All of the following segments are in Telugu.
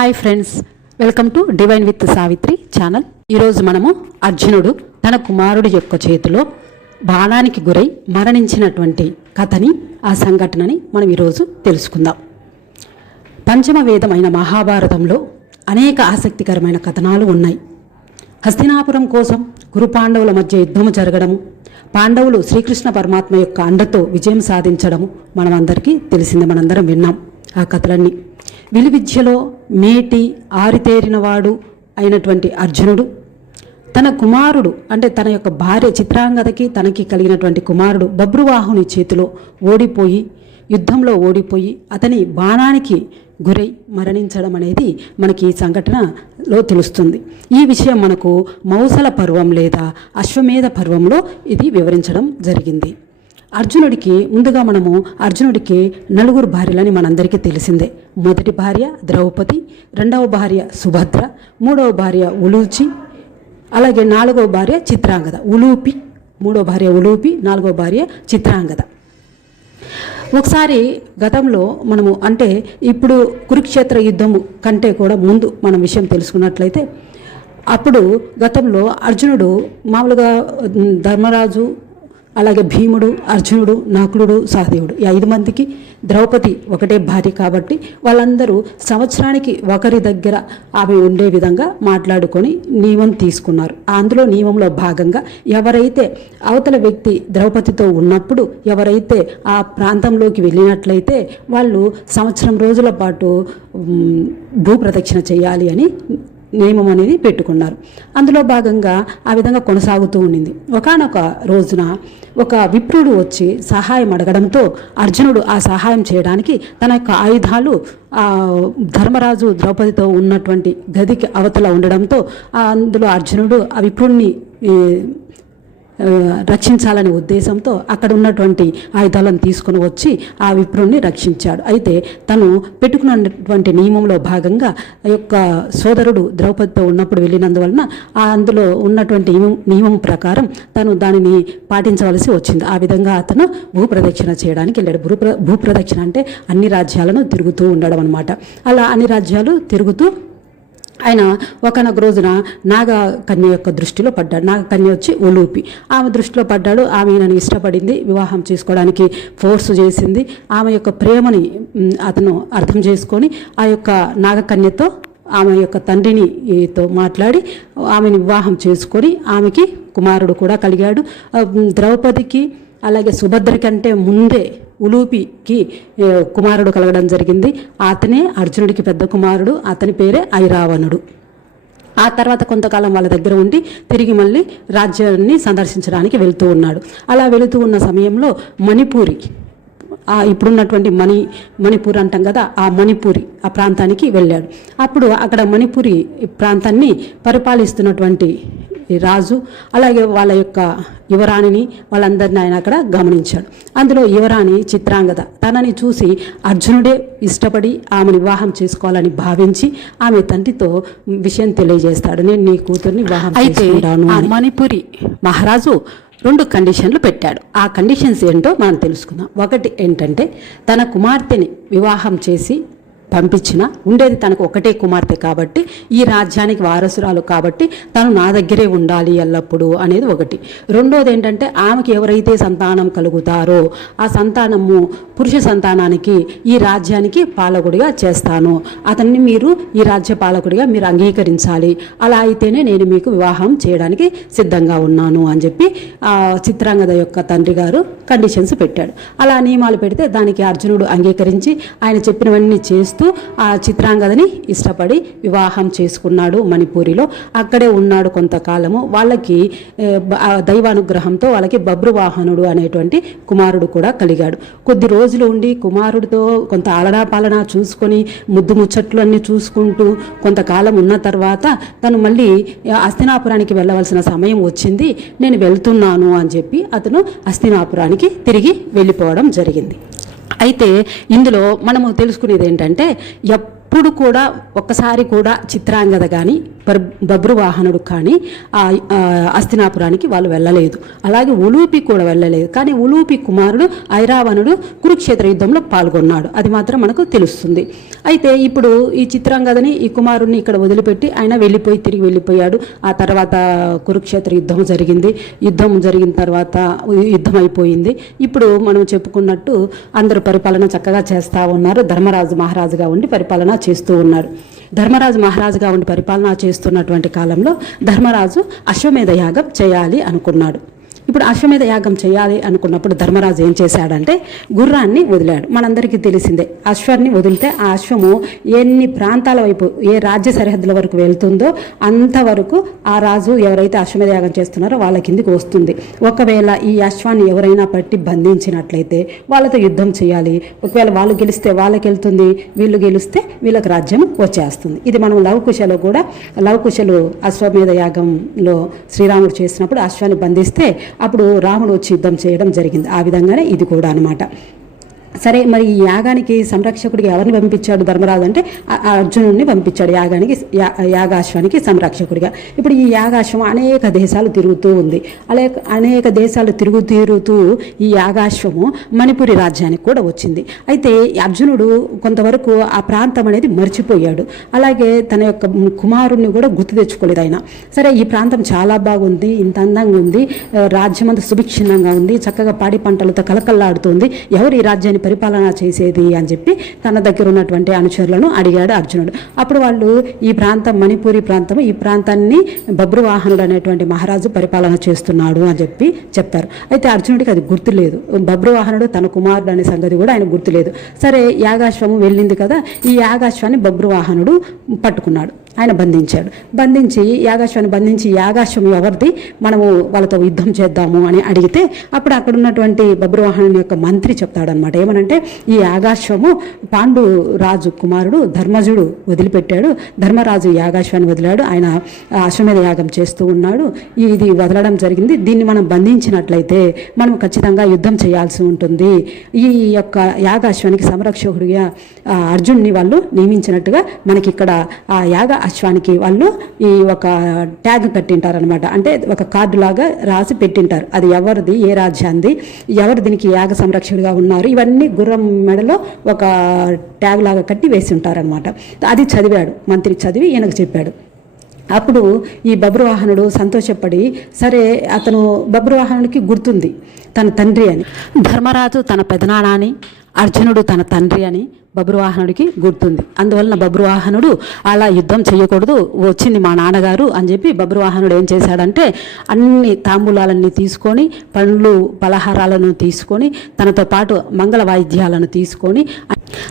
Hi friends, welcome to divine with Savitri channel. ఈరోజు మనము అర్జునుడు తన కుమారుడి యొక్క చేతిలో బాణానికి గురై మరణించినటువంటి కథని, ఆ సంఘటనని మనం ఈరోజు తెలుసుకుందాం. పంచమ వేదమైన మహాభారతంలో అనేక ఆసక్తికరమైన కథనాలు ఉన్నాయి. హస్తినాపురం కోసం గురు పాండవుల మధ్య యుద్ధము జరగడము, పాండవులు శ్రీకృష్ణ పరమాత్మ యొక్క అండతో విజయం సాధించడము మనమందరికీ తెలిసింది, మనందరం విన్నాం ఆ కథలన్నీ. విలువిద్యలో మేటి ఆరితేరినవాడు అయినటువంటి అర్జునుడు తన కుమారుడు, అంటే తన యొక్క భార్య చిత్రాంగదకి తనకి కలిగినటువంటి కుమారుడు బభ్రువాహుని చేతిలో ఓడిపోయి, యుద్ధంలో ఓడిపోయి అతని బాణానికి గురై మరణించడం అనేది మనకి ఈ సంఘటనలో తెలుస్తుంది. ఈ విషయం మనకు మౌసల పర్వం లేదా అశ్వమేధ పర్వంలో ఇది వివరించడం జరిగింది. అర్జునుడికి ముందుగా మనము అర్జునుడికి నలుగురు భార్యలని మనందరికీ తెలిసిందే. మొదటి భార్య ద్రౌపది, రెండవ భార్య సుభద్ర, మూడవ భార్య ఉలూచి, అలాగే నాలుగవ భార్య చిత్రాంగద. మూడవ భార్య ఉలూపి, నాలుగవ భార్య చిత్రాంగద. ఒకసారి గతంలో మనము, అంటే ఇప్పుడు కురుక్షేత్ర యుద్ధము కంటే కూడా ముందు మనం విషయం తెలుసుకున్నట్లయితే, అప్పుడు గతంలో అర్జునుడు మామూలుగా ధర్మరాజు, అలాగే భీముడు, అర్జునుడు, నకులుడు, సహదేవుడు, ఈ 5 మందికి ద్రౌపది ఒకటే భార్య కాబట్టి వాళ్ళందరూ సంవత్సరానికి ఒకరి దగ్గర ఆమె ఉండే విధంగా మాట్లాడుకొని నియమం తీసుకున్నారు. అందులో నియమంలో భాగంగా ఎవరైతే అవతల వ్యక్తి ద్రౌపదితో ఉన్నప్పుడు ఎవరైతే ఆ ప్రాంతంలోకి వెళ్ళినట్లయితే వాళ్ళు సంవత్సరం రోజుల పాటు భూప్రదక్షిణ చేయాలి అని నియమం అనేది పెట్టుకున్నారు. అందులో భాగంగా ఆ విధంగా కొనసాగుతూ ఉండింది. ఒకానొక రోజున ఒక విప్రుడు వచ్చి సహాయం అడగడంతో అర్జునుడు ఆ సహాయం చేయడానికి తన యొక్క ఆయుధాలు ధర్మరాజు ద్రౌపదితో ఉన్నటువంటి గదికి అవతల ఉండడంతో అందులో అర్జునుడు ఆ విప్రుడిని రక్షించాలనే ఉద్దేశంతో అక్కడ ఉన్నటువంటి ఆయుధాలను తీసుకుని వచ్చి ఆ విప్రుణ్ణి రక్షించాడు. అయితే తను పెట్టుకున్నటువంటి నియమంలో భాగంగా ఆ యొక్క సోదరుడు ద్రౌపదితో ఉన్నప్పుడు వెళ్ళినందువలన అందులో ఉన్నటువంటి నియమం ప్రకారం తను దానిని పాటించవలసి వచ్చింది. ఆ విధంగా అతను భూప్రదక్షిణ చేయడానికి వెళ్ళాడు. భూప్రదక్షిణ అంటే అన్ని రాజ్యాలను తిరుగుతూ ఉండడం అనమాట. అలా అన్ని రాజ్యాలు తిరుగుతూ ఆయన ఒకనొక రోజున నాగకన్య యొక్క దృష్టిలో పడ్డాడు. నాగకన్య వచ్చి ఉలూపి, ఆమె దృష్టిలో పడ్డాడు. ఆమె నన్ను ఇష్టపడింది, వివాహం చేసుకోవడానికి ఫోర్సు చేసింది. ఆమె యొక్క ప్రేమని అతను అర్థం చేసుకొని ఆ యొక్క నాగకన్యతో, ఆమె యొక్క తండ్రినితో మాట్లాడి ఆమెను వివాహం చేసుకొని ఆమెకి కుమారుడు కూడా కలిగాడు. ద్రౌపదికి అలాగే సుభద్ర కంటే ముందే ఉలూపికి కుమారుడు కలగడం జరిగింది. అతనే అర్జునుడికి పెద్ద కుమారుడు. అతని పేరే ఐరావణుడు. ఆ తర్వాత కొంతకాలం వాళ్ళ దగ్గర ఉండి తిరిగి మళ్ళీ రాజ్యాన్ని సందర్శించడానికి వెళ్తూ ఉన్నాడు. అలా వెళుతూ ఉన్న సమయంలో మణిపూరి, ఇప్పుడున్నటువంటి మణిపూర్ అంటాం కదా, ఆ మణిపూరి ఆ ప్రాంతానికి వెళ్ళాడు. అప్పుడు అక్కడ మణిపూరి ప్రాంతాన్ని పరిపాలిస్తున్నటువంటి రాజు, అలాగే వాళ్ళ యొక్క యువరాణిని, వాళ్ళందరినీ ఆయన అక్కడ గమనించాడు. అందులో యువరాణి చిత్రాంగద తనని చూసి అర్జునుడే ఇష్టపడి ఆమెను వివాహం చేసుకోవాలని భావించి ఆమె తండ్రితో విషయం తెలియజేస్తాడు. నేను నీ కూతుర్ని వివాహం చేసుకుంటాను. మణిపూరి మహారాజు 2 కండిషన్లు పెట్టాడు. ఆ కండిషన్స్ ఏంటో మనం తెలుసుకుందాం. ఒకటి ఏంటంటే, తన కుమార్తెని వివాహం చేసి పంపించిన ఉండేది తనకు ఒకటే కుమార్తె కాబట్టి, ఈ రాజ్యానికి వారసురాలు కాబట్టి తను నా దగ్గరే ఉండాలి ఎల్లప్పుడూ అనేది ఒకటి. రెండోది ఏంటంటే, ఆమెకి ఎవరైతే సంతానం కలుగుతారో ఆ సంతానము పురుష సంతానానికి ఈ రాజ్యానికి పాలకుడిగా చేస్తాను, అతన్ని మీరు ఈ రాజ్య పాలకుడిగా మీరు అంగీకరించాలి, అలా అయితేనే నేను మీకు వివాహం చేయడానికి సిద్ధంగా ఉన్నాను అని చెప్పి చిత్రాంగద యొక్క తండ్రి గారు కండిషన్స్ పెట్టాడు. అలా నియమాలు పెడితే దానికి అర్జునుడు అంగీకరించి ఆయన చెప్పినవన్నీ చేస్తూ ఆ చిత్రాంగదని ఇష్టపడి వివాహం చేసుకున్నాడు. మణిపూరిలో అక్కడే ఉన్నాడు కొంతకాలము. వాళ్ళకి దైవానుగ్రహంతో వాళ్ళకి బభ్రువాహనుడు అనేటువంటి కుమారుడు కూడా కలిగాడు. కొద్ది రోజులు ఉండి కుమారుడితో కొంత ఆలనా పాలన చూసుకొని ముద్దు ముచ్చట్లు అన్నీ చూసుకుంటూ కొంతకాలం ఉన్న తర్వాత తను మళ్ళీ హస్తినాపురానికి వెళ్ళవలసిన సమయం వచ్చింది. నేను వెళ్తున్నాను అని చెప్పి అతను హస్తినాపురానికి తిరిగి వెళ్ళిపోవడం జరిగింది. అయితే ఇందులో మనము తెలుసుకునేది ఏంటంటే, ఎప్పుడు కూడా ఒక్కసారి కూడా చిత్రాంగద కానీ బబ్రువాహనుడు కానీ హస్తినాపురానికి వాళ్ళు వెళ్ళలేదు. అలాగే ఉలూపి కూడా వెళ్ళలేదు. కానీ ఉలూపి కుమారుడు ఐరావణుడు కురుక్షేత్ర యుద్ధంలో పాల్గొన్నాడు, అది మాత్రం మనకు తెలుస్తుంది. అయితే ఇప్పుడు ఈ చిత్రాంగదని ఈ కుమారుడిని ఇక్కడ వదిలిపెట్టి ఆయన తిరిగి వెళ్ళిపోయాడు. ఆ తర్వాత కురుక్షేత్ర యుద్ధం జరిగింది. యుద్ధం జరిగిన తర్వాత యుద్ధం అయిపోయింది. ఇప్పుడు మనం చెప్పుకున్నట్టు అందరూ పరిపాలన చక్కగా చేస్తూ ఉన్నారు. ధర్మరాజు మహారాజుగా ఉండి పరిపాలన చేస్తూ ఉన్నారు. ధర్మరాజు మహారాజుగా ఉండి పరిపాలన చేస్తున్నటువంటి కాలంలో ధర్మరాజు అశ్వమేధ యాగం చేయాలి అనుకున్నాడు. ఇప్పుడు అశ్వమేధ యాగం చేయాలి అనుకున్నప్పుడు ధర్మరాజు ఏం చేశాడంటే గుర్రాన్ని వదిలాడు. మనందరికీ తెలిసిందే, అశ్వాన్ని వదిలితే ఆ అశ్వము ఎన్ని ప్రాంతాల వైపు ఏ రాజ్య సరిహద్దుల వరకు వెళ్తుందో అంతవరకు ఆ రాజు ఎవరైతే అశ్వమేధ యాగం చేస్తున్నారో వాళ్ళ కిందికి వస్తుంది. ఒకవేళ ఈ అశ్వాన్ని ఎవరైనా పట్టి బంధించినట్లయితే వాళ్ళతో యుద్ధం చేయాలి. ఒకవేళ వాళ్ళు గెలిస్తే వాళ్ళకి వెళ్తుంది, వీళ్ళు గెలిస్తే వీళ్ళకి రాజ్యం వచ్చేస్తుంది. ఇది మనం లవకుశలు అశ్వమేధ యాగంలో శ్రీరాముడు చేసినప్పుడు అశ్వాన్ని బంధిస్తే అప్పుడు రాముడు వచ్చి యుద్ధం చేయడం జరిగింది. ఆ విధంగానే ఇది కూడా అనమాట. సరే, మరి ఈ యాగానికి సంరక్షకుడికి ఎవరిని పంపించాడు ధర్మరాజు అంటే అర్జునుడిని పంపించాడు యాగాశ్వానికి సంరక్షకుడిగా. ఇప్పుడు ఈ యాగాశ్వం అనేక దేశాలు తిరుగుతూ ఉంది. అనేక దేశాలు తిరుగుతూ ఈ యాగాశ్వము మణిపురి రాజ్యానికి కూడా వచ్చింది. అయితే అర్జునుడు కొంతవరకు ఆ ప్రాంతం అనేది మర్చిపోయాడు. అలాగే తన యొక్క కుమారుణ్ణి కూడా గుర్తు తెచ్చుకోలేదు ఆయన. సరే, ఈ ప్రాంతం చాలా బాగుంది, ఇంత అందంగా ఉంది, రాజ్యమంతా సుభిక్షిణంగా ఉంది, చక్కగా పాడి పంటలతో కలకల్లాడుతుంది, ఎవరు ఈ రాజ్యాన్ని పరిపాలన చేసేది అని చెప్పి తన దగ్గర ఉన్నటువంటి అనుచరులను అడిగాడు అర్జునుడు. అప్పుడు వాళ్ళు ఈ ప్రాంతం మణిపూరి ప్రాంతం, ఈ ప్రాంతాన్ని బబ్రువాహనుడు అనేటువంటి మహారాజు పరిపాలన చేస్తున్నాడు అని చెప్పారు. అయితే అర్జునుడికి అది గుర్తులేదు. బబ్రువాహనుడు తన కుమారుడు అనే సంగతి కూడా ఆయన గుర్తులేదు. సరే, యాగాశ్వము వెళ్ళింది కదా, ఈ యాగాశ్వాన్ని బబ్రువాహనుడు పట్టుకున్నాడు. ఆయన బంధించి యాగాశ్వం ఎవరిది, మనము వాళ్ళతో యుద్ధం చేద్దాము అని అడిగితే అప్పుడు అక్కడ ఉన్నటువంటి బబ్రువాహనుని యొక్క మంత్రి చెప్తాడనమాట. ఏమనంటే ఈ యాగాశ్వము పాండు రాజు కుమారుడు ధర్మజుడు వదిలిపెట్టాడు. ధర్మరాజు యాగాశ్వాన్ని వదిలాడు. ఆయన అశ్వమేధ యాగం చేస్తూ ఉన్నాడు. ఇది వదలడం జరిగింది. దీన్ని మనం బంధించినట్లయితే మనం ఖచ్చితంగా యుద్ధం చేయాల్సి ఉంటుంది. ఈ యొక్క యాగాశ్వానికి సంరక్షకుడిగా అర్జున్ని వాళ్ళు నియమించినట్టుగా మనకి ఇక్కడ ఆ యాగ అశ్వానికి వాళ్ళు ఈ ఒక ట్యాగ్ కట్టింటారనమాట. అంటే ఒక కార్డు లాగా రాసి పెట్టింటారు. అది ఎవరిది, ఏ రాజ్యాన్ని, ఎవరు దీనికి యాగ సంరక్షకుడిగా ఉన్నారు, ఇవన్నీ గుర్రం మెడలో ఒక ట్యాగ్ లాగా కట్టి వేసి ఉంటారనమాట. అది చదివాడు మంత్రి, చదివి ఈయనకు చెప్పాడు. అప్పుడు ఈ బబ్రువాహనుడు సంతోషపడి, సరే, అతను బబ్రువాహనుడికి గుర్తుంది తన తండ్రి అని. ధర్మరాజు తన పెదనాన్న అని, అర్జునుడు తన తండ్రి అని బబ్రువాహనుడికి గుర్తుంది. అందువలన బబ్రువాహనుడు అలా యుద్ధం చేయకూడదు, వచ్చింది మా నాన్నగారు అని చెప్పి బబ్రువాహనుడు ఏం చేశాడంటే అన్ని తాంబూలాలన్నీ తీసుకొని, పండ్లు పలహారాలను తీసుకొని, తనతో పాటు మంగళ వాయిద్యాలను తీసుకొని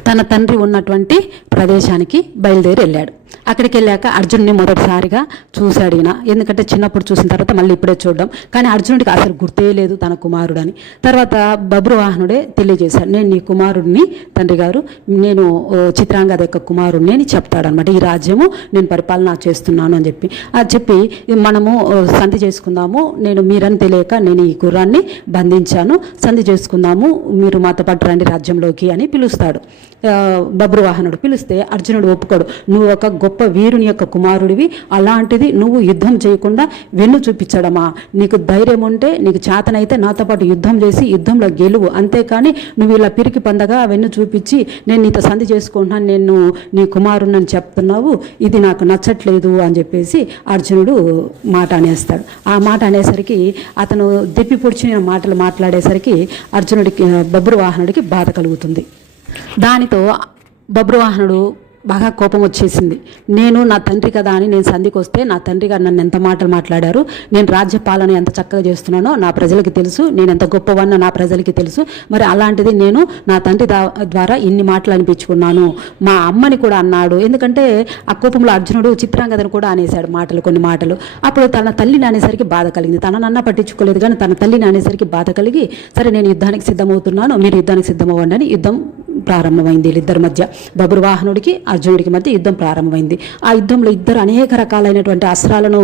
తన తండ్రి ఉన్నటువంటి ప్రదేశానికి బయలుదేరి వెళ్ళాడు. అక్కడికి వెళ్ళాక అర్జునుడిని మొదటిసారిగా చూశాడు ఈయన. ఎందుకంటే చిన్నప్పుడు చూసిన తర్వాత మళ్ళీ ఇప్పుడే చూడడం. కానీ అర్జునుడికి అసలు గుర్తే లేదు తన కుమారుడని. తర్వాత బబ్రువాహనుడే తెలియజేశాడు, నేను నీ కుమారుడిని తండ్రి గారు, నేను చిత్రాంగద యొక్క కుమారుడిని అని చెప్తాడనమాట. ఈ రాజ్యము నేను పరిపాలన చేస్తున్నాను అని చెప్పి మనము సంధి చేసుకుందాము, మీరని తెలియక నేను ఈ గుర్రాన్ని బంధించాను, సంధి చేసుకుందాము, మీరు మాతో పాటు రండి రాజ్యంలోకి అని పిలుస్తాడు. బబ్రువాహనుడు పిలిస్తే అర్జునుడు ఒప్పుకోడు. నువ్వు ఒక గొప్ప వీరుని యొక్క కుమారుడివి, అలాంటిది నువ్వు యుద్ధం చేయకుండా వెన్ను చూపించడమా? నీకు ధైర్యం ఉంటే, నీకు చేతనైతే నాతో పాటు యుద్ధం చేసి యుద్ధంలో గెలువు, అంతేకాని నువ్వు ఇలా పిరికి పందగా వెన్ను చూపించి నేను నీతో సంధి చేసుకుంటున్నాను, నేను నీ కుమారుణ్ణని చెప్తున్నావు, ఇది నాకు నచ్చట్లేదు అని చెప్పేసి అర్జునుడు మాట అనేస్తాడు. ఆ మాట అనేసరికి అతను దెప్పి పొడిచిన మాటలు మాట్లాడేసరికి అర్జునుడికి బబ్రువాహనుడికి బాధ కలుగుతుంది. దానితో బబ్రువాహనుడు బాగా కోపం వచ్చేసింది. నేను నా తండ్రి కదా అని నేను సంధికి వస్తే నా తండ్రి గారు నన్ను ఎంత మాటలు మాట్లాడారు, నేను రాజ్యపాలన ఎంత చక్కగా చేస్తున్నానో నా ప్రజలకి తెలుసు, నేను ఎంత గొప్పవాడినో నా ప్రజలకి తెలుసు. మరి అలాంటిది నేను నా తండ్రి ద్వారా ఇన్ని మాటలు అనిపించుకున్నాను, మా అమ్మని కూడా అన్నాడు. ఎందుకంటే ఆ కోపంలో అర్జునుడు చిత్రాంగదను కూడా అనేశాడు కొన్ని మాటలు. అప్పుడు తన తల్లిని అనేసరికి బాధ కలిగింది. తననన్నా పట్టించుకోలేదు, కానీ తన తల్లిని అనేసరికి బాధ కలిగి, సరే నేను యుద్ధానికి సిద్ధమవుతున్నాను, మీరు యుద్ధానికి సిద్ధమవ్వండి అని యుద్ధం ప్రారంభమైంది వీళ్ళిద్దరి మధ్య. బబ్రువాహనుడికి అర్జునుడికి మధ్య యుద్ధం ప్రారంభమైంది. ఆ యుద్ధంలో ఇద్దరు అనేక రకాలైనటువంటి అస్త్రాలను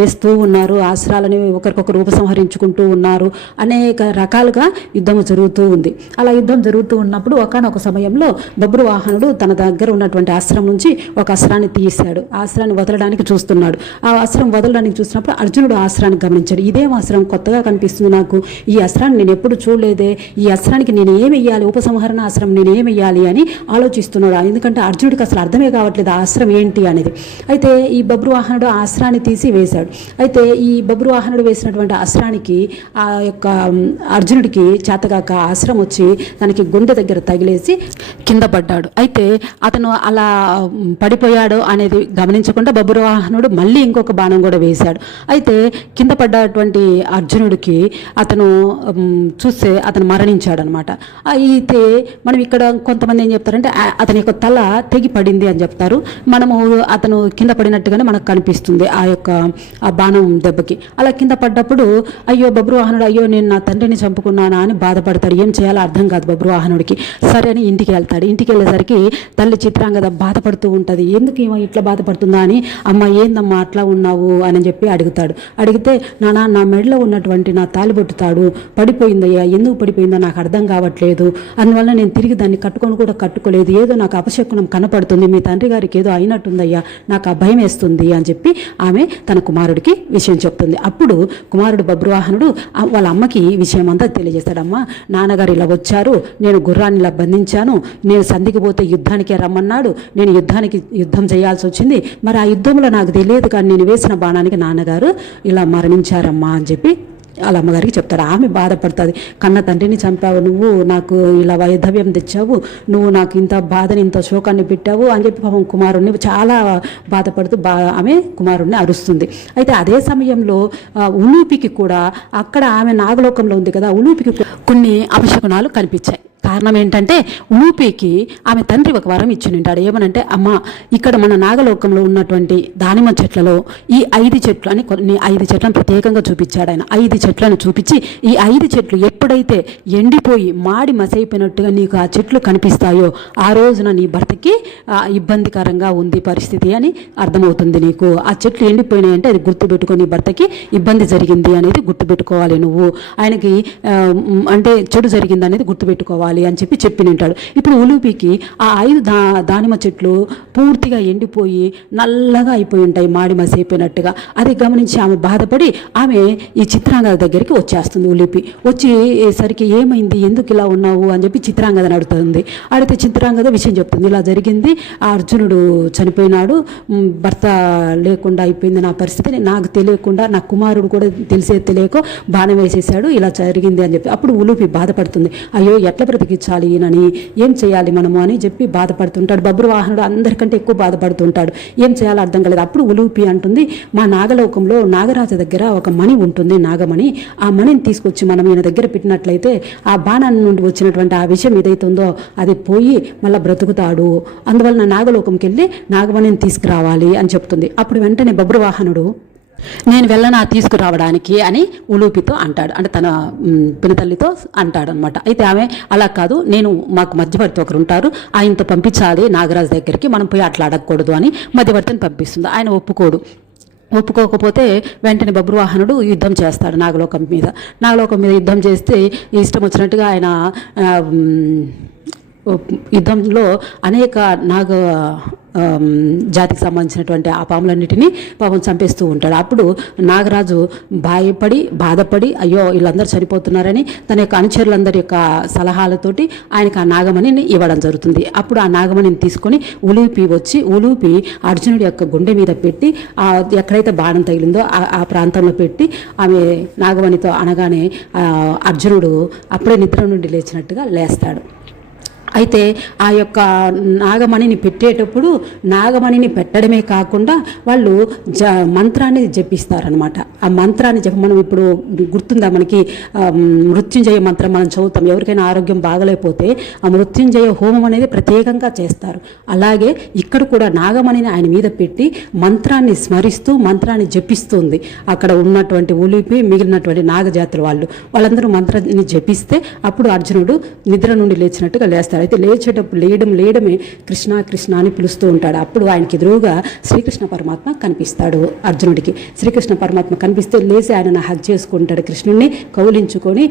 వేస్తూ ఉన్నారు. అస్త్రాలని ఒకరికొకరు ఉపసంహరించుకుంటూ ఉన్నారు. అనేక రకాలుగా యుద్ధం జరుగుతూ ఉంది. అలా యుద్ధం జరుగుతూ ఉన్నప్పుడు ఒకానొక సమయంలో బబ్రువాహనుడు తన దగ్గర ఉన్నటువంటి అస్త్రం నుంచి ఒక అస్త్రాన్ని తీశాడు. ఆ అస్త్రాన్ని వదలడానికి చూస్తున్నాడు. ఆ అస్త్రం వదలడానికి చూసినప్పుడు అర్జునుడు ఆ అస్త్రాన్ని గమనించాడు. ఇదేం అస్త్రం, కొత్తగా కనిపిస్తుంది నాకు, ఈ అస్త్రాన్ని నేను ఎప్పుడు చూడలేదే, ఈ అస్త్రానికి నేను ఏమెయ్యాలి, ఉపసంహరణ అస్త్రం నేను ఏమెయ్యాలి అని ఆలోచిస్తున్నాడు. ఎందుకంటే అర్జునుడికి అసలు అర్థమే కావట్లేదు ఆ అస్త్రం ఏంటి అనేది. అయితే ఈ బబ్రువాహనుడు ఆ అస్త్రాన్ని తీసి వేశాడు. అయితే ఈ బబ్రువాహనుడు వేసినటువంటి అస్త్రానికి ఆ యొక్క అర్జునుడికి చేతగాక ఆ అస్త్రం వచ్చి తనకి గుండె దగ్గర తగిలేసి కింద పడ్డాడు. అయితే అతను అలా పడిపోయాడు అనేది గమనించకుండా బబ్రువాహనుడు మళ్ళీ ఇంకొక బాణం కూడా వేశాడు. అయితే కింద పడ్డటువంటి అర్జునుడికి అతను చూస్తే అతను మరణించాడు అనమాట. అయితే మనం ఇక్కడ కొంతమంది ఏం చెప్తారంటే అతని యొక్క తల తెగి పడింది అని చెప్తారు. మనము అతను కింద పడినట్టుగానే మనకు కనిపిస్తుంది ఆ బాణం దెబ్బకి. అలా కింద పడ్డప్పుడు అయ్యో బబ్రువాహనుడు, అయ్యో నేను నా తండ్రిని చంపుకున్నానా అని బాధపడతాడు. ఏం చేయాలో అర్థం కాదు బబ్రువాహనుడికి. సరే అని ఇంటికి వెళ్తాడు. ఇంటికి వెళ్ళేసరికి తల్లి చిత్రాంగద బాధపడుతూ ఉంటుంది. ఎందుకు ఏమో ఇట్లా బాధపడుతుందా అని, అమ్మ ఏందమ్మా అట్లా ఉన్నావు అని చెప్పి అడుగుతాడు. అడిగితే నా మెడలో ఉన్నటువంటి నా తాలిబొట్టు తాడు పడిపోయిందయ్యా, ఎందుకు పడిపోయిందో నాకు అర్థం కావట్లేదు, అందువల్ల నేను తిరిగి దాన్ని కట్టుకొని కూడా కట్టుకోలేదు, ఏదో నాకు అపశకునం కనపడుతుంది, మీ తండ్రి గారికి ఏదో అయినట్టుందయ్యా, నాకు ఆ భయం వేస్తుంది అని చెప్పి ఆమె తన కుమారుడికి విషయం చెప్తుంది. అప్పుడు కుమారుడు బబ్రువాహనుడు వాళ్ళ అమ్మకి విషయం అంతా తెలియజేస్తాడు. అమ్మ, నాన్నగారు ఇలా వచ్చారు, నేను గుర్రాన్ని ఇలా బంధించాను, నేను సంధికి పోతే యుద్ధానికే రమ్మన్నాడు, నేను యుద్ధం చేయాల్సి వచ్చింది, మరి ఆ యుద్ధంలో నాకు తెలియదు కానీ నేను వేసిన బాణానికి నాన్నగారు ఇలా మరణించారమ్మా అని చెప్పి వాళ్ళ అమ్మగారికి చెప్తాడు. ఆమె బాధపడుతుంది. కన్న తండ్రిని చంపావు నువ్వు, నాకు ఇలా వైధవ్యం తెచ్చావు, నువ్వు నాకు ఇంత బాధని ఇంత శోకాన్ని పెట్టావు అని చెప్పి పాపం కుమారుణ్ణి చాలా బాధపడుతూ ఆమె కుమారుణ్ణి అరుస్తుంది. అయితే అదే సమయంలో ఉలూపికి కూడా, అక్కడ ఆమె నాగలోకంలో ఉంది కదా, ఉలూపికి కొన్ని అపశకునాలు కనిపించాయి. కారణం ఏంటంటే ఉలూపికి ఆమె తండ్రి ఒక వరం ఇచ్చి ఉంటాడు. ఏమనంటే, అమ్మ, ఇక్కడ మన నాగలోకంలో ఉన్నటువంటి దానిమ్మ చెట్లలో ఈ 5 చెట్లు అని కొన్ని 5 చెట్లను ప్రత్యేకంగా చూపించాడు ఆయన. 5 చెట్లను చూపించి, ఈ 5 చెట్లు ఎప్పుడైతే ఎండిపోయి మాడి మసైపోయినట్టుగా నీకు ఆ చెట్లు కనిపిస్తాయో ఆ రోజున నీ భర్తకి ఇబ్బందికరంగా ఉంది పరిస్థితి అని అర్థమవుతుంది నీకు. ఆ చెట్లు ఎండిపోయినాయంటే అది గుర్తుపెట్టుకొని, నీ భర్తకి ఇబ్బంది జరిగింది అనేది గుర్తుపెట్టుకోవాలి నువ్వు, ఆయనకి అంటే చెడు జరిగింది అనేది గుర్తుపెట్టుకోవాలి అని చెప్పి చెప్పినంటాడు. ఇప్పుడు ఉలూపికి ఆ 5 దానిమ్మ చెట్లు పూర్తిగా ఎండిపోయి నల్లగా అయిపోయి ఉంటాయి, మాడి మసైపోయినట్టుగా. అది గమనించి ఆమె బాధపడి ఆమె ఈ చిత్రాంగద దగ్గరికి వచ్చేస్తుంది. ఉలూపి వచ్చేసరికి ఏమైంది, ఎందుకు ఇలా ఉన్నావు అని చెప్పి చిత్రాంగదని అడుగుతుంది. అడిగితే చిత్రాంగద విషయం చెప్తుంది. ఇలా జరిగింది, ఆ అర్జునుడు చనిపోయినాడు, భర్త లేకుండా అయిపోయింది నా పరిస్థితి, నాకు తెలియకుండా నా కుమారుడు కూడా తెలియకో బాణం వేసేసాడు, ఇలా జరిగింది అని చెప్పి. అప్పుడు ఉలూపి బాధపడుతుంది. అయ్యో ఎట్లా బ్రతికించాలి ఈయనని, ఏం చేయాలి మనము అని చెప్పి బాధపడుతుంటాడు. బబ్రువాహనుడు అందరికంటే ఎక్కువ బాధపడుతుంటాడు. ఏం చేయాలో అర్థం కాలేదు. అప్పుడు ఉలూపి అంటుంది, మా నాగలోకంలో నాగరాజు దగ్గర ఒక మణి ఉంటుంది, నాగమణి, ఆ మణిని తీసుకొచ్చి మనం ఈయన దగ్గర పెట్టినట్లయితే ఆ బాణాన్ని నుండి వచ్చినటువంటి ఆ విషయం ఏదైతుందో అది పోయి మళ్ళీ బ్రతుకుతాడు, అందువల్ల నాగలోకంకి వెళ్ళి నాగమణిని తీసుకురావాలి అని చెప్తుంది. అప్పుడు వెంటనే బబ్రువాహనుడు, నేను వెళ్ళనా తీసుకురావడానికి అని ఉలూపితో అంటాడు, అంటే తన పినతల్లితో అంటాడు అనమాట. అయితే ఆమె అలా కాదు, నేను మాకు మధ్యవర్తి ఒకరు ఉంటారు, ఆయనతో పంపించాలి నాగరాజు దగ్గరికి, మనం పోయి అట్లా అడగకూడదు అని మధ్యవర్తిని పంపిస్తుంది. ఆయన ఒప్పుకోకపోతే వెంటనే బబ్రువాహనుడు యుద్ధం చేస్తాడు నాగలోకం మీద యుద్ధం చేస్తే ఇష్టం వచ్చినట్టుగా ఆయన యుద్ధంలో అనేక జాతికి సంబంధించినటువంటి ఆ పాములన్నిటినీ పాపం చంపేస్తూ ఉంటాడు. అప్పుడు నాగరాజు బాధపడి అయ్యో వీళ్ళందరూ చనిపోతున్నారని తన యొక్క అనుచరులందరి యొక్క సలహాలతోటి ఆయనకు ఆ నాగమణిని ఇవ్వడం జరుగుతుంది. అప్పుడు ఆ నాగమణిని తీసుకొని ఉలూపి అర్జునుడి యొక్క గుండె మీద పెట్టి ఎక్కడైతే బాణం తగిలిందో ఆ ప్రాంతంలో పెట్టి ఆమె నాగమణితో అనగానే అర్జునుడు అప్పుడే నిద్ర నుండి లేచినట్టుగా లేస్తాడు. అయితే ఆ యొక్క నాగమణిని పెట్టేటప్పుడు నాగమణిని పెట్టడమే కాకుండా వాళ్ళు మంత్రాన్ని జపిస్తారనమాట. ఆ మంత్రాన్ని మనం ఇప్పుడు గుర్తుందా మనకి మృత్యుంజయ మంత్రం మనం చదువుతాం. ఎవరికైనా ఆరోగ్యం బాగలేకపోతే ఆ మృత్యుంజయ హోమం అనేది ప్రత్యేకంగా చేస్తారు. అలాగే ఇక్కడ కూడా నాగమణిని ఆయన మీద పెట్టి మంత్రాన్ని స్మరిస్తూ మంత్రాన్ని జపిస్తుంది. అక్కడ ఉన్నటువంటి ఉలిపి మిగిలినటువంటి నాగజాతుల వాళ్ళందరూ మంత్రాన్ని జపిస్తే అప్పుడు అర్జునుడు నిద్ర నుండి లేచినట్టుగా లేస్తాడు. ఉంటాడు. అయితే లేచేటప్పుడు లేయడమే కృష్ణ కృష్ణ అని పిలుస్తూ ఉంటాడు. అప్పుడు ఆయనకి ఎదురుగా శ్రీకృష్ణ పరమాత్మ కనిపిస్తాడు అర్జునుడికి. శ్రీకృష్ణ పరమాత్మ కనిపిస్తే లేచి ఆయనను హగ్ చేసుకుంటాడు, కృష్ణుడిని కౌలించుకొని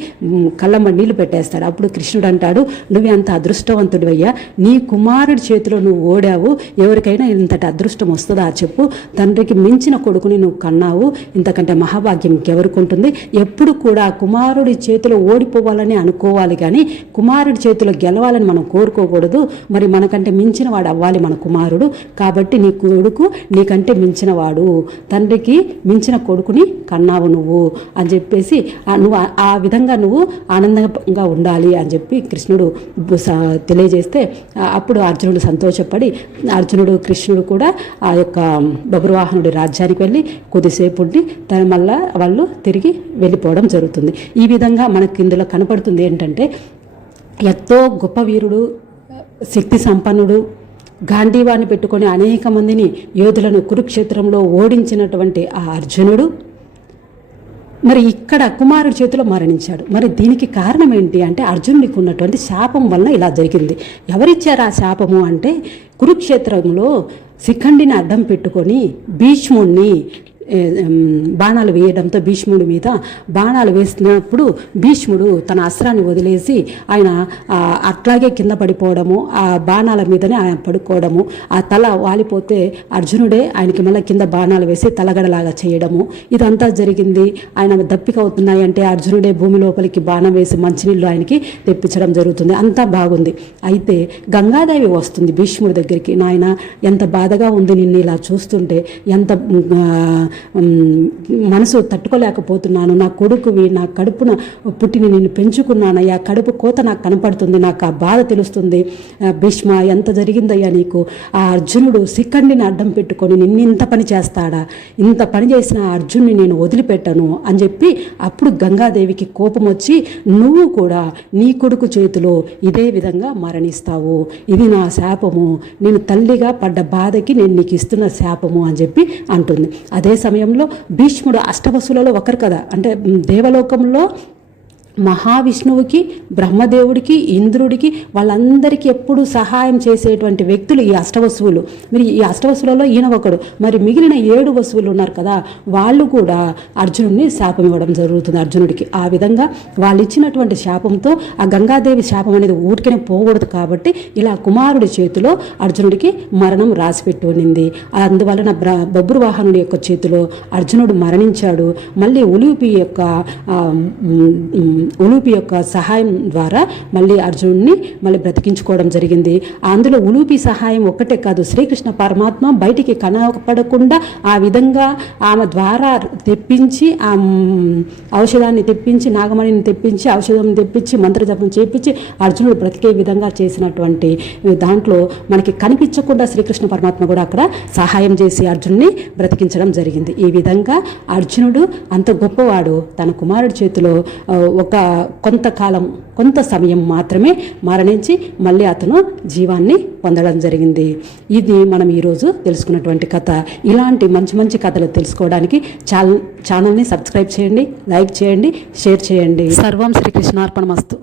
కళ్ళమ్మ నీళ్లు పెట్టేస్తాడు. అప్పుడు కృష్ణుడు అంటాడు, నువ్వే అంత అదృష్టవంతుడు అయ్యా, నీ కుమారుడి చేతిలో నువ్వు ఓడావు, ఎవరికైనా ఇంతటి అదృష్టం వస్తుందా చెప్పు, తండ్రికి మించిన కొడుకుని నువ్వు కన్నావు, ఇంతకంటే మహాభాగ్యం ఇంకెవరికి ఉంటుంది. ఎప్పుడు కూడా కుమారుడి చేతిలో ఓడిపోవాలని అనుకోవాలి కానీ కుమారుడి చేతిలో గెలవాలని మనం కోరుకోకూడదు. మరి మనకంటే మించిన వాడు అవ్వాలి మన కుమారుడు, కాబట్టి నీ కొడుకు నీకంటే మించిన వాడు, తండ్రికి మించిన కొడుకుని కన్నావు నువ్వు అని చెప్పేసి నువ్వు ఆ విధంగా నువ్వు ఆనందంగా ఉండాలి అని చెప్పి కృష్ణుడు తెలియజేస్తే అప్పుడు అర్జునుడు సంతోషపడి అర్జునుడు కృష్ణుడు కూడా ఆ యొక్క బబ్రువాహనుడి రాజ్యానికి వెళ్ళి కొద్దిసేపు ఉండి తన మళ్ళా వాళ్ళు తిరిగి వెళ్ళిపోవడం జరుగుతుంది. ఈ విధంగా మనకి ఇందులో కనపడుతుంది ఏంటంటే ఎంతో గొప్ప వీరుడు, శక్తి సంపన్నుడు, గాంధీవాన్ని పెట్టుకొని అనేక మందిని యోధులను కురుక్షేత్రంలో ఓడించినటువంటి ఆ అర్జునుడు మరి ఇక్కడ కుమారుడి చేతిలో మరణించాడు. మరి దీనికి కారణం ఏంటి అంటే అర్జునుడికి ఉన్నటువంటి శాపం వలన ఇలా జరిగింది. ఎవరిచ్చారు ఆ శాపము అంటే కురుక్షేత్రంలో శిఖండిని అడ్డం పెట్టుకొని భీష్ముడిని బాణాలు వేయడంతో భీష్ముడి మీద బాణాలు వేసినప్పుడు భీష్ముడు తన అస్త్రాన్ని వదిలేసి ఆయన అట్లాగే కింద పడిపోవడము, ఆ బాణాల మీదనే ఆయన పడుకోవడము, ఆ తల వాలిపోతే అర్జునుడే ఆయనకి మళ్ళీ కింద బాణాలు వేసి తలగడలాగా చేయడము, ఇదంతా జరిగింది. ఆయన దప్పిక అవుతున్నాయి అంటే అర్జునుడే భూమి లోపలికి బాణం వేసి మంచినీళ్ళు ఆయనకి తెప్పించడం జరుగుతుంది. అంతా బాగుంది. అయితే గంగాదేవి వస్తుంది భీష్ముడి దగ్గరికి, నాయన ఎంత బాధగా ఉంది నిన్ను ఇలా చూస్తుంటే, ఎంత మనసు తట్టుకోలేకపోతున్నాను, నా కొడుకువి, నా కడుపున పుట్టిని నేను పెంచుకున్నానయ్యా, కడుపు కోత నాకు కనపడుతుంది, నాకు ఆ బాధ తెలుస్తుంది, భీష్మ ఎంత జరిగిందయ్యా నీకు, ఆ అర్జునుడు శిఖండిని అడ్డం పెట్టుకొని నిన్ను ఇంత పని చేస్తాడా, ఇంత పని చేసిన అర్జున్ని నేను వదిలిపెట్టను అని చెప్పి అప్పుడు గంగాదేవికి కోపం వచ్చి నువ్వు కూడా నీ కొడుకు చేతిలో ఇదే విధంగా మరణిస్తావు, ఇది నా శాపము, నేను తల్లిగా పడ్డ బాధకి నేను నీకు ఇస్తున్న శాపము అని చెప్పి అంటుంది. అదే సమయంలో భీష్ముడు అష్టవసులలో ఒకరు కదా, అంటే దేవలోకంలో మహావిష్ణువుకి, బ్రహ్మదేవుడికి, ఇంద్రుడికి వాళ్ళందరికీ ఎప్పుడు సహాయం చేసేటువంటి వ్యక్తులు ఈ అష్టవసువులు. మరి ఈ అష్టవసువులలో ఈయన ఒకడు. మరి మిగిలిన 7 వసువులు ఉన్నారు కదా, వాళ్ళు కూడా అర్జునుడిని శాపం ఇవ్వడం జరుగుతుంది అర్జునుడికి. ఆ విధంగా వాళ్ళు ఇచ్చినటువంటి శాపంతో ఆ గంగాదేవి శాపం అనేది ఊరికనే పోకూడదు కాబట్టి ఇలా కుమారుడి చేతిలో అర్జునుడికి మరణం రాసిపెట్టి ఉన్నింది. అందువలన బబ్రువాహనుడి యొక్క చేతిలో అర్జునుడు మరణించాడు. మళ్ళీ ఉలూపి యొక్క సహాయం ద్వారా మళ్ళీ అర్జునుడిని మళ్ళీ బ్రతికించుకోవడం జరిగింది. అందులో ఉలూపి సహాయం ఒక్కటే కాదు, శ్రీకృష్ణ పరమాత్మ బయటికి కనపడకుండా ఆ విధంగా ఆమె ద్వారా తెప్పించి ఆ ఔషధాన్ని తెప్పించి, నాగమణిని తెప్పించి, ఔషధం తెప్పించి, మంత్రజపం చేపించి అర్జునుడు బ్రతికే విధంగా చేసినటువంటి దాంట్లో మనకి కనిపించకుండా శ్రీకృష్ణ పరమాత్మ కూడా అక్కడ సహాయం చేసి అర్జునుడిని బ్రతికించడం జరిగింది. ఈ విధంగా అర్జునుడు అంత గొప్పవాడు, తన కుమారుడి చేతిలో కొంతకాలం, కొంత సమయం మాత్రమే మరణించి మళ్ళీ అతను జీవాన్ని పొందడం జరిగింది. ఇది మనం ఈరోజు తెలుసుకున్నటువంటి కథ. ఇలాంటి మంచి మంచి కథలు తెలుసుకోవడానికి ఛానల్ని సబ్స్క్రైబ్ చేయండి, లైక్ చేయండి, షేర్ చేయండి. సర్వం శ్రీకృష్ణార్పణమస్తు.